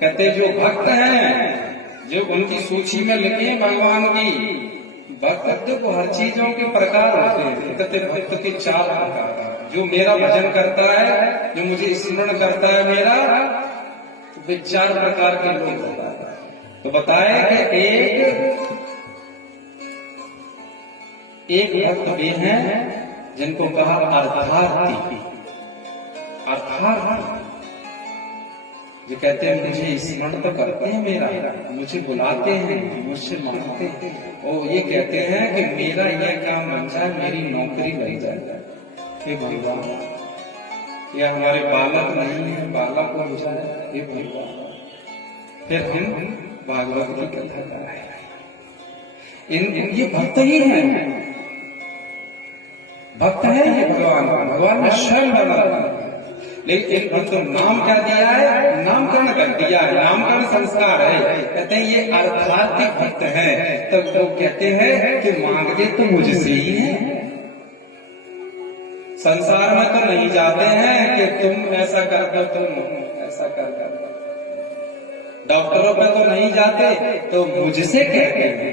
कहते जो भक्त हैं, जो उनकी सूची में लिखे भगवान की, भक्त देखो हर चीजों के प्रकार होते हैं। कहते भक्त के 4 प्रकार, जो मेरा भजन करता है, जो मुझे स्मरण करता है मेरा, तो वे 4 प्रकार के लोग होता है। तो बताए कि एक भक्त वे हैं जिनको कहा अर्थार्थी। अर्थार्थी जो कहते हैं मुझे स्मरण तो करते हैं मेरा, मुझे बुलाते हैं, मुझसे मांगते हैं, और ये कहते हैं कि मेरा यह काम बन जाए, मेरी नौकरी लग जाए। हे भगवान, यह हमारे बालक नहीं है, बालक को हो जाए। हे भगवान, फिर हम भागवत की कथा कराए। ये भक्त ही है, भक्त है ये भगवान ने स्वयं बना। लेकिन एक भक्त तो नाम क्या दिया है, नामकरण कर दिया है, नामकरण संस्कार है। कहते हैं ये अर्थार्थिक भक्त है। तो लोग कहते हैं कि मांगते तो मुझसे ही है, संसार में तो नहीं जाते हैं कि तुम ऐसा कर दो, तुम ऐसा कर दो, डॉक्टरों पे तो नहीं जाते, तो मुझसे कहते हैं,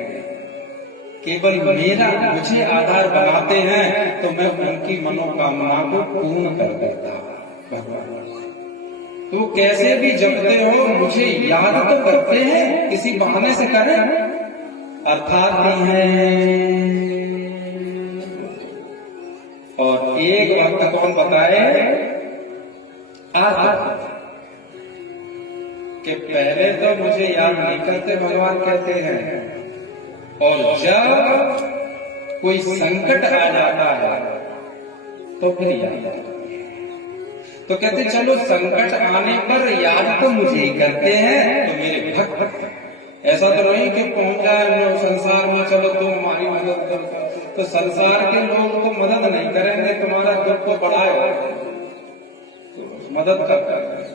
केवल मेरा मुझे आधार बनाते हैं, तो मैं उनकी मनोकामना को पूर्ण कर देता हूं। भगवान तो कैसे भी जपते हो, मुझे याद तो करते हैं, किसी बहाने से करें, अर्थात नहीं है। और एक भक्त कौन बताए, कि पहले तो मुझे याद नहीं करते, भगवान कहते हैं, और जब कोई संकट आ जाता है तो फिर याद। तो कहते चलो संकट आने पर याद तो मुझे ही करते हैं, तो मेरे भक्त। ऐसा तो नहीं कि पहुंच जाए संसार में, चलो तुम हमारी मदद करो, तो संसार के लोग तो मदद नहीं करेंगे, तुम्हारा दुख को बढ़ाए, तो मदद करता है।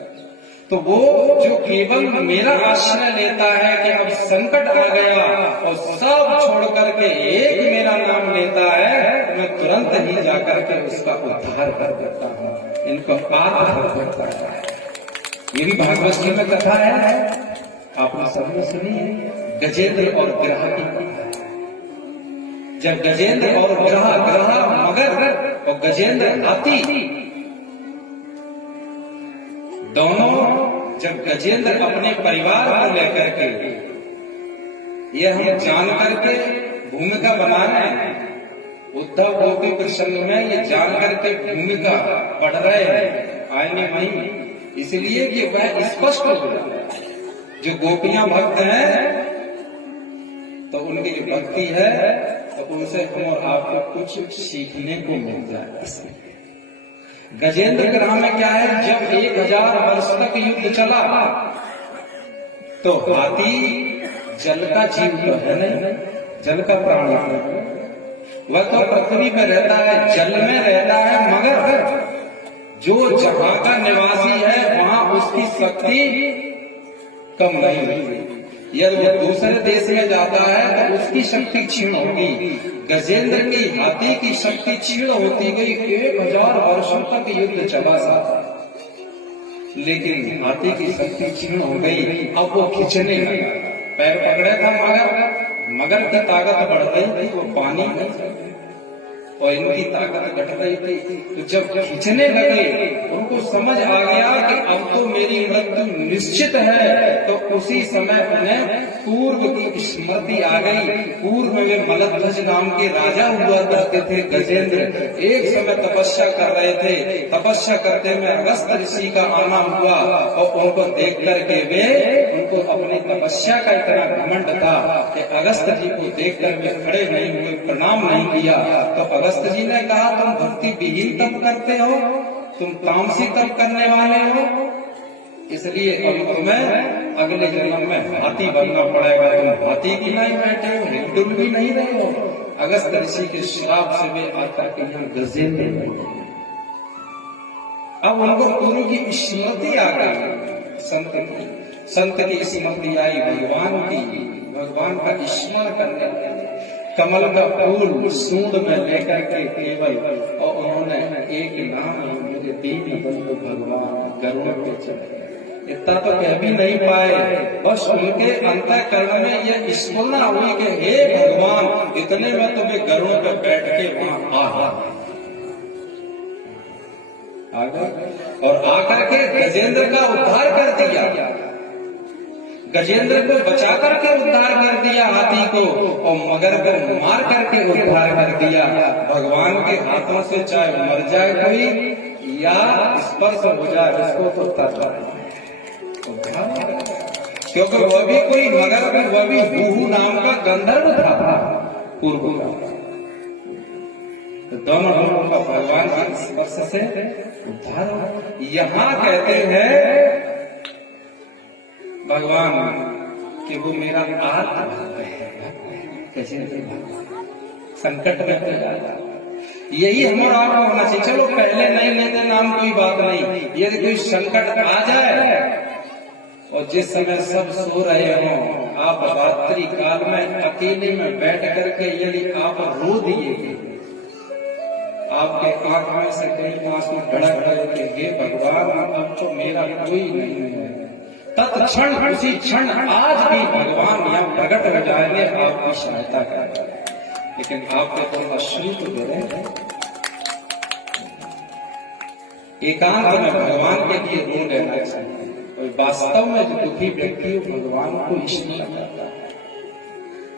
तो वो जो केवल मेरा आश्रय लेता है कि अब संकट आ गया और सब छोड़ करके एक मेरा नाम लेता है, तो मैं तुरंत ही जाकर के उसका उद्धार कर देता हूँ, इनको पार करता है। ये भी भागवत जी में कथा है, आपने सबने सुनी है, गजेंद्र और ग्रह की कथा। जब गजेंद्र और ग्रह मगर और गजेंद्र हाथी, दोनों जब गजेंद्र अपने परिवार को लेकर के, ये हम जान करके भूमिका बना रहे हैं, उद्धव गोपी प्रसंग में ये जान करके भूमिका पढ़ रहे हैं आएंगे वहीं, इसलिए कि वह स्पष्ट हो जाए। जो गोपियां भक्त हैं, तो उनकी जो भक्ति है, तो उनसे हम और आपको कुछ सीखने को मिल जाए। गजेंद्र ग्रह में क्या है, जब 1000 वर्ष तक युद्ध चला, तो हाथी जल का जीव तो है नहीं, जल का प्राणी है, वह तो पृथ्वी पर रहता है, जल में रहता है, मगर जो जहां का निवासी है वहां उसकी शक्ति कम नहीं होती। यदि वो दूसरे देश में जाता है तो उसकी शक्ति क्षीण होगी। गजेंद्र की हाथी की शक्ति क्षीण होती गई, 1000 वर्षों तक युद्ध चला सा, लेकिन हाथी की शक्ति क्षीण हो गई। अब वो खींचने लगा, पैर पकड़े था मगर की ताकत बढ़ गई थी, वो पानी में, और इनकी ताकत घट रही थी। तो जब खींचने लगे, उनको समझ आ गया कि अब तो मेरी मृत्यु निश्चित है, तो उसी समय उन्हें पूर्व की स्मृति आ गई। पूर्व में वे मलध्वज नाम के राजा हुआ करते थे गजेंद्र, एक समय तपस्या कर रहे थे, तपस्या करते में अगस्त ऋषि का आना हुआ, और उनको देख करके उनको अपनी तपस्या का इतना घमंड था कि अगस्त जी को देख कर वे खड़े नहीं हुए, प्रणाम नहीं किया। तो अगस्त जी ने कहा, तुम भक्ति विहीन तप करते हो, तुम तामसी तप करने वाले हो, इसलिए अब तुम्हें अगले जन्म में हाथी बनना पड़ेगा। तुम हाथी की नहीं बैठे हो, हिंदुल भी नहीं रहे हो। अगस्त ऋषि के श्राप से वे आकर के यहाँ गजेंद्र बैठे। अब उनको पूर्व की स्मृति आ गई, संत की स्मृति आई, भगवान का स्मरण करने लगे। कमल का फूल सूंड में लेकर के केवल, और उन्होंने एक नाम, मुझे दीन बंधु भगवान गरुड़ पे चढ़े, इतना तो कह भी नहीं पाए, बस उनके अंतःकरण में यह स्फुरना हुई कि हे भगवान, इतने में तुम्हें गरुड़ पे बैठ के वहां आ गए और आकर के गजेंद्र का उद्धार कर दिया। गजेंद्र को बचा करके उद्धार कर दिया हाथी को, और मगर को मार करके उद्धार कर दिया। भगवान के हाथों से चाहे मर जाए कोई या स्पर्श हो जाए उसको तो तब, क्योंकि वह भी कोई मगर, वह भी बूहू नाम का गंधर्व था पूर्व का। तो दोनों लोगों का भगवान के स्पर्श से उद्धार। यहाँ कहते हैं भगवान कि वो मेरा आत्म भक्त है। कैसे संकट में हो जाता, यही हमारा आपको होना चाहिए। चलो पहले नहीं लेते नाम कोई बात नहीं, यदि कोई संकट आ जाए और जिस समय सब सो रहे हो, आप रात्रि काल में अकेले में बैठ करके यदि आप रो दिए, आपके आंख में से कहीं आंसू ढड़क करके हे भगवान अब तो मेरा कोई नहीं है, तत्क्षण उसी क्षण आज भी भगवान यहाँ प्रकट हो जाएंगे, आपकी सहायता करेंगे। लेकिन आपके तो अश्रु तो दे रहे हैं। एकांत में भगवान के लिए रो लेना चाहिए। और वास्तव में जो दुखी व्यक्ति भगवान को स्मरण करता है,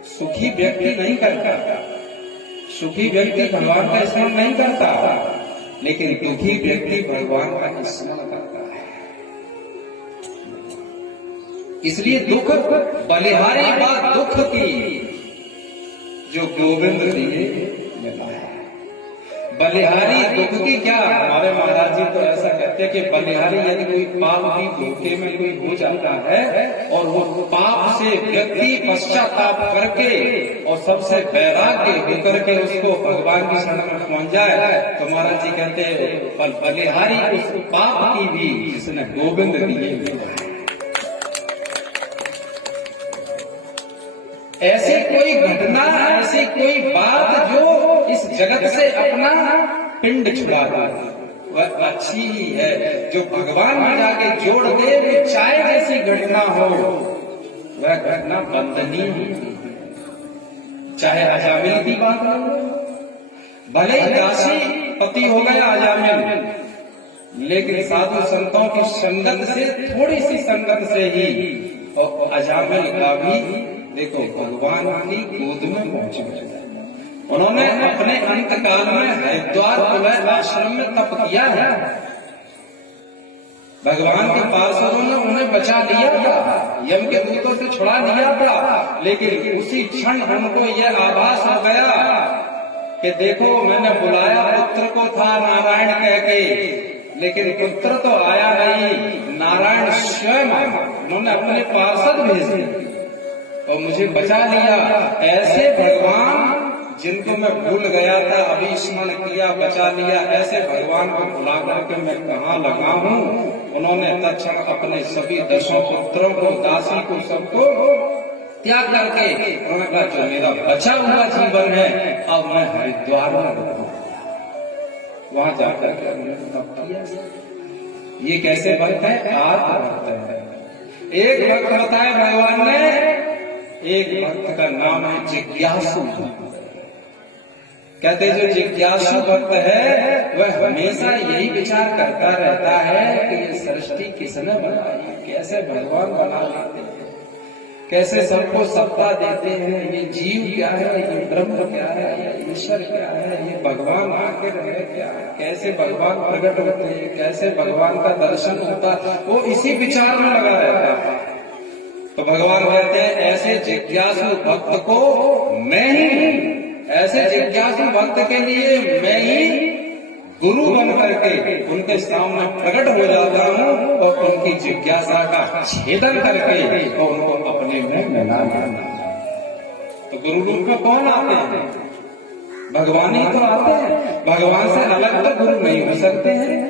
सुखी व्यक्ति नहीं करता। सुखी व्यक्ति भगवान का स्मरण नहीं करता, लेकिन दुखी व्यक्ति भगवान का स्मरण करता है। इसलिए दुख बलिहारी बात दुख की जो गोविंद दिए मिला है। बलिहारी दुख की क्या, हमारे महाराज जी तो ऐसा कहते हैं कि बलिहारी यदि कोई पाप भी धोखे में कोई हो जाता है और वो पाप से व्यक्ति पश्चाताप करके और सबसे वैराग्य होकर के उसको भगवान की शरण में पहुंच जाए, तो महाराज जी कहते हैं बलिहारी उस पाप की भी जिसने गोविंद दिए। ऐसी कोई घटना, ऐसी कोई बात जो इस जगत से अपना पिंड छुड़ा दे, वह अच्छी ही है। जो भगवान में जाके जोड़ दे, वो चाहे जैसी घटना हो, वह घटना बंदनीय है। चाहे अजामिल की बात हो, भले ही दासी पति हो गया अजामिल, लेकिन साधु संतों की संगत से, थोड़ी सी संगत से ही और अजामिल का भी देखो भगवान की गोद में पहुंच गए। उन्होंने अपने अंत काल में हरिद्वार कुलय आश्रम में तप किया है। भगवान के पार्षदों ने उन्हें बचा लिया था, यम के दूतों से छुड़ा लिया था, लेकिन उसी क्षण उनको यह आभास हो गया कि देखो मैंने बुलाया पुत्र को था नारायण कह के, लेकिन पुत्र तो आया नहीं, नारायण स्वयं उन्होंने अपने पार्षद भेजे और मुझे बचा लिया। ऐसे भगवान जिनको मैं भूल गया था, अभी स्मरण किया, बचा लिया, ऐसे भगवान को भुला करके मैं कहाँ लगा हूँ। उन्होंने तत्क्षण अपने सभी 10 पुत्रों को, दासी को, सबको त्याग करके उन्होंने कहा जो मेरा बचा हुआ जीवन है अब मैं हरिद्वार में रहूं। वहां जाकर के उन्होंने तप किया। ये कैसे भक्त है? आत्म भक्त है। एक भक्त बताया भगवान ने, एक भक्त का नाम है जिज्ञासु। कहते जो जिज्ञासु भक्त है वह हमेशा यही विचार करता रहता है कि ये सृष्टि किसने बनाई, कैसे भगवान बना लेते हैं, कैसे सबको सत्ता देते हैं, ये जीव क्या है, ये ब्रह्म क्या है, ये ईश्वर क्या है, ये भगवान आखिर है क्या, कैसे भगवान प्रकट होते हैं, कैसे भगवान का दर्शन होता है, वो इसी विचार में लगा रहता है। तो भगवान कहते हैं ऐसे जिज्ञासु भक्त को मैं ही, ऐसे जिज्ञासु भक्त के लिए मैं ही गुरु बन करके उनके सामने प्रकट हो जाता हूँ और उनकी जिज्ञासा का छेदन करके और उनको अपने में मिला लेता। तो गुरु रूप में कौन आते हैं? भगवान ही तो आते हैं। भगवान से अलग तो गुरु नहीं हो सकते हैं।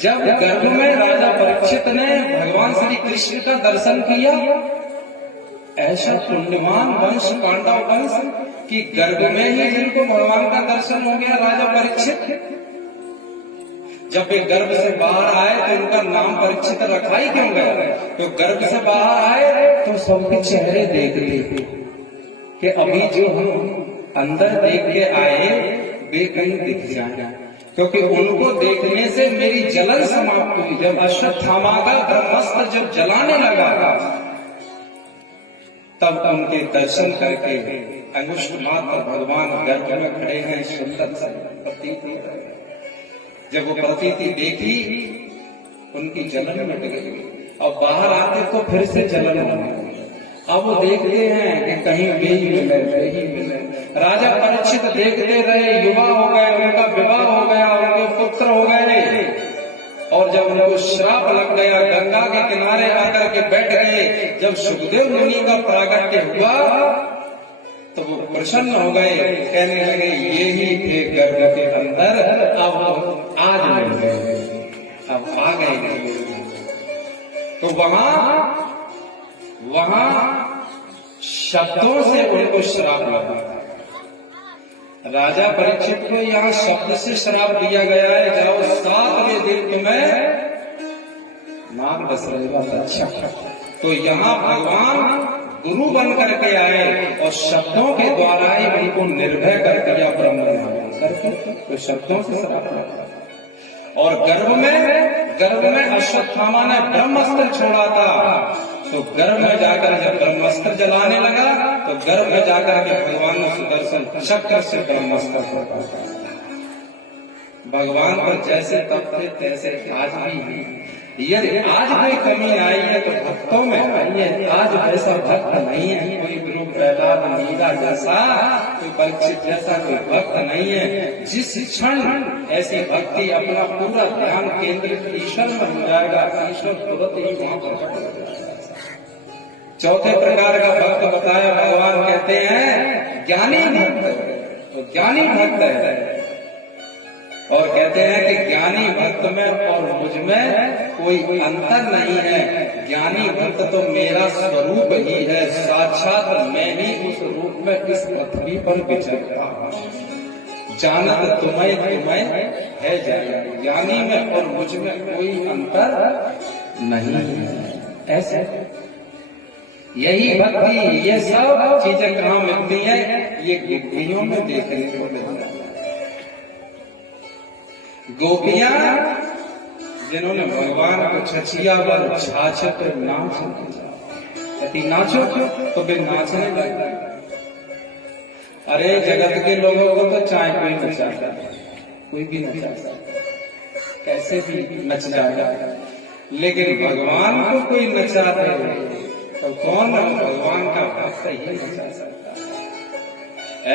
जब गर्भ में राजा परीक्षित ने भगवान श्री कृष्ण का दर्शन किया, ऐसा पुण्यवान वंश पांडव वंश कि गर्भ में ही जिनको भगवान का दर्शन हो गया राजा परीक्षित, जब वे गर्भ से बाहर आए तो उनका नाम परीक्षित रखा ही क्यों गया? तो गर्भ से बाहर आए तो सबके चेहरे देखते कि अभी जो हम अंदर देख के आए वे कहीं दिख जाए, क्योंकि उनको देखने से मेरी जलन समाप्त हुई। जब अश्वत्थामा का ब्रह्मास्त्र जब जलाने लगा तब उनके दर्शन करके अंगुष्ठ मात्र भगवान गर्भ में खड़े हैं, सुंदर से प्रतीत। जब वो प्रतीति देखी उनकी जलन मिट गई, और बाहर आते तो फिर से जलन होने लगी। अब वो देखते हैं कि कहीं वे ही मिले। राजा परीक्षित देखते रहे, युवा हो गए, उनका विवाह हो गया, उनके पुत्र हो गए, और जब उनको श्राप लग गया गंगा के किनारे आकर के बैठ गए। जब सुखदेव मुनि का प्रागट्य हुआ तो वो प्रसन्न हो गए, कहने लगे ये ही थे गर्भ के अंदर, अब आज मिल गए, अब आ गए। तो वहां शब्दों से उनको श्राप लगा। राजा परीक्षित को यहाँ शब्द से श्राप दिया गया है, जाओ 7वें दिन तुम्हें नाग बस रहेगा। अच्छा, तो यहाँ भगवान गुरु बन करके आए और शब्दों के द्वारा ही उनको निर्भय कर दिया ब्रह्म करके, तो शब्दों से श्राप लगा। और गर्भ में अश्वत्थामा ने ब्रह्मास्त्र छोड़ा था, तो गर्भ में जाकर जब ब्रह्मास्त्र जलाने लगा तो गर्भ में जाकर के भगवान ने सुदर्शन चक्र से ब्रह्मास्त्र छोड़ा। भगवान पर जैसे तब थे तैसे आज भी। यदि आज कोई कमी आई है तो भक्तों में आई है। आज वैसा भक्त नहीं है, कोई गुरु प्रहलाद मीरा जैसा, कोई परीक्षित जैसा कोई भक्त नहीं है। जिस क्षण ऐसी भक्ति अपना पूरा ध्यान केंद्रित ईश्वर में हो जाएगा, ईश्वर तुरंत ही वहां पर। चौथे प्रकार का भक्त बताया, भगवान कहते हैं ज्ञानी भक्त। तो ज्ञानी भक्त है, और कहते हैं कि ज्ञानी भक्त में और मुझ में कोई अंतर नहीं है। ज्ञानी भक्त तो मेरा स्वरूप ही है, साक्षात मैं ही उस रूप में इस पृथ्वी पर विचरता हूँ। जानत तुम्हें है जाए, ज्ञानी में और मुझ में कोई अंतर नहीं है। ऐसे यही भक्ति, ये सब चीजें कहाँ मिलती है? ये गोपियों में देखने को मिलता है। गोपियां जिन्होंने भगवान को छछिया पर छाछत नाच, यदि नाचो तो वे नाचने लगे। अरे जगत के लोगों को तो चाहे कोई नचाता, कोई भी नचाता, कैसे भी नच जाएगा, लेकिन भगवान को कोई नचाता तो कौन भगवान का भक्त ही नचा सकता।